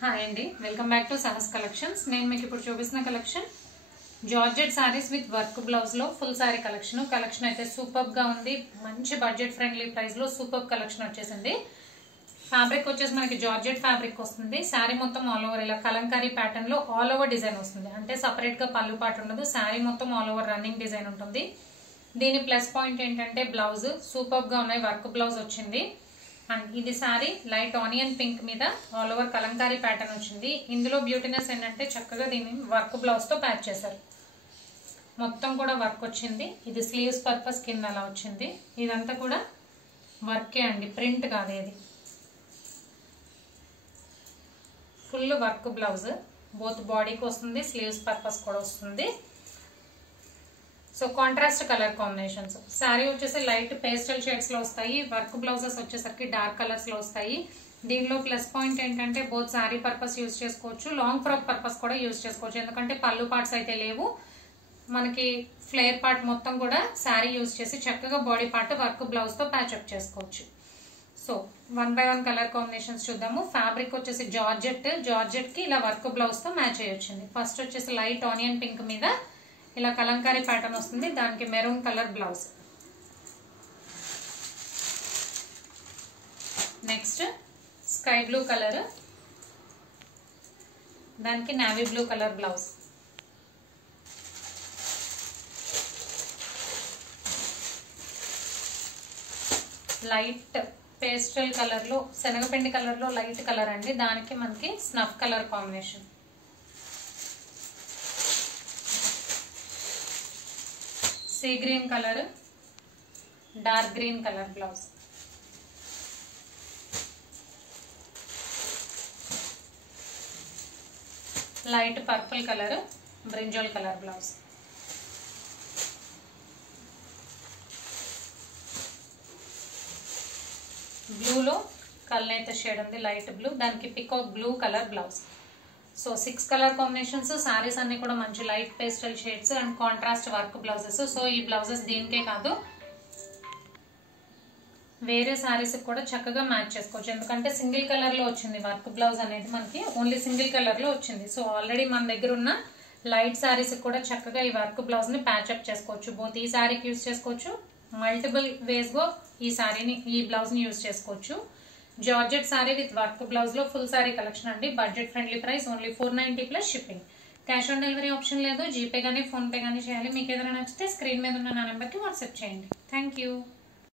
Hi అండి, welcome back to Sahas collections. నేను మీకు ఇప్పుడు చూపిస్తున్న collection georgette saris with work blouse లో ఫుల్ సారీ కలెక్షన్ అయితే సూపర్ గా ఉంది. మంచి బడ్జెట్ ఫ్రెండ్లీ ప్రైస్ లో సూపర్ కలెక్షన్ వచ్చేసింది. ఫ్యాబ్రిక్ వచ్చేసి మనకి జార్జెట్ ఫ్యాబ్రిక్ వస్తుంది. శారీ మొత్తం ఆల్ ఓవర్ ఇలా కలంకారీ ప్యాటర్న్ లో ఆల్ ఓవర్ డిజైన్ వస్తుంది. అంటే సపరేట్ గా పళ్ళు పాటు ఉండదు. శారీ మొత్తం ఆల్ ఓవర్ రన్నింగ్ డిజైన్ ఉంటుంది. దీని ప్లస్ పాయింట్ ఏంటంటే బ్లౌజ్ సూపర్ గా ఉన్నాయి. వర్క్ బ్లౌజ్ వచ్చింది. అండ్ ఇది సారీ లైట్ ఆనియన్ పింక్ మీద ఆల్ ఓవర్ కలంకారీ ప్యాటర్న్ వచ్చింది. ఇందులో బ్యూటీనెస్ ఏంటంటే చక్కగా దీన్ని వర్క్ బ్లౌజ్ తో ప్యాచ్ చేశారు. మొత్తం కూడా వర్క్ వచ్చింది. ఇది స్లీవ్స్ పర్పస్ కింద అలా వచ్చింది. ఇదంతా కూడా వర్కే అండి, ప్రింట్ కాదు. ఇది ఫుల్ వర్క్ బ్లౌజ్, బోత్ బాడీకి వస్తుంది, స్లీవ్స్ పర్పస్ కూడా వస్తుంది. So contrast colour combinations. Sari వచ్చేసి లైట్ పేస్టల్ షేడ్స్ లో వస్తాయి. వర్క్ బ్లౌజెస్ వచ్చేసరికి డార్క్ కలర్స్ లో వస్తాయి. దీనిలో ప్లస్ పాయింట్ ఏంటంటే బోత్ శారీ పర్పస్ యూజ్ చేసుకోవచ్చు, లాంగ్ ఫ్రాక్ పర్పస్ కూడా యూజ్ చేసుకోవచ్చు. ఎందుకంటే పళ్ళు పార్ట్స్ అయితే లేవు మనకి. ఫ్లేర్ పార్ట్ మొత్తం కూడా శారీ యూజ్ చేసి చక్కగా బాడీ పార్ట్ వర్క్ బ్లౌజ్ తో ప్యాచప్ చేసుకోవచ్చు. సో 1 by 1 కలర్ కాంబినేషన్స్ చూద్దాము. ఫ్యాబ్రిక్ వచ్చేసి జార్జెట్ కి ఇలా వర్క్ బ్లౌజ్ తో మ్యాచ్ అయ్యొచ్చింది. ఫస్ట్ వచ్చేసి లైట్ ఆనియన్ పింక్ మీద ఇలా కలంకారీ ప్యాటర్న్ వస్తుంది. దానికి maroon colour blouse. Next sky blue colour, దానికి navy blue colour blouse. Light pastel colour లో, శనగపిండి కలర్ లో లైట్ కలర్ అండి. దానికి మనకి snuff colour combination. Sea green colour, dark green colour blouse. Light purple colour, brinjal colour blouse. బ్లూలో కల్నేత shade ఉంది, లైట్ బ్లూ. దానికి peacock blue colour blouse. So 6 colour combinations. Sarees అన్ని కూడా మంచి light pastel shades and contrast work blouses. So ఈ blouses దీనికే కాదు, వేరే సారీస్ కూడా చక్కగా మ్యాచ్ చేసుకోవచ్చు. ఎందుకంటే సింగిల్ కలర్ లో వచ్చింది వర్క్ బ్లౌజ్ అనేది, మనకి ఓన్లీ సింగిల్ కలర్ లో వచ్చింది. సో ఆల్రెడీ మన దగ్గర ఉన్న లైట్ సారీస్ కూడా చక్కగా ఈ వర్క్ బ్లౌజ్ ని ప్యాచప్ చేసుకోవచ్చు. బోత్ ఈ సారీకి యూజ్ చేసుకోవచ్చు, మల్టిపుల్ వేస్ గా ఈ బ్లౌజ్ ని యూజ్ చేసుకోవచ్చు. Georgette sorry with work blouse లో ఫుల్ సారీ కలెక్షన్ అండి. Budget friendly price, only 490 plus shipping. Cash on delivery option లేదు. జీపే గానీ ఫోన్ పే గానీ చేయాలి. మీకు ఏదైనా నచ్చితే స్క్రీన్ మీద ఉన్న నా నెంబర్ కి వాట్సాప్ చేయండి. Thank you.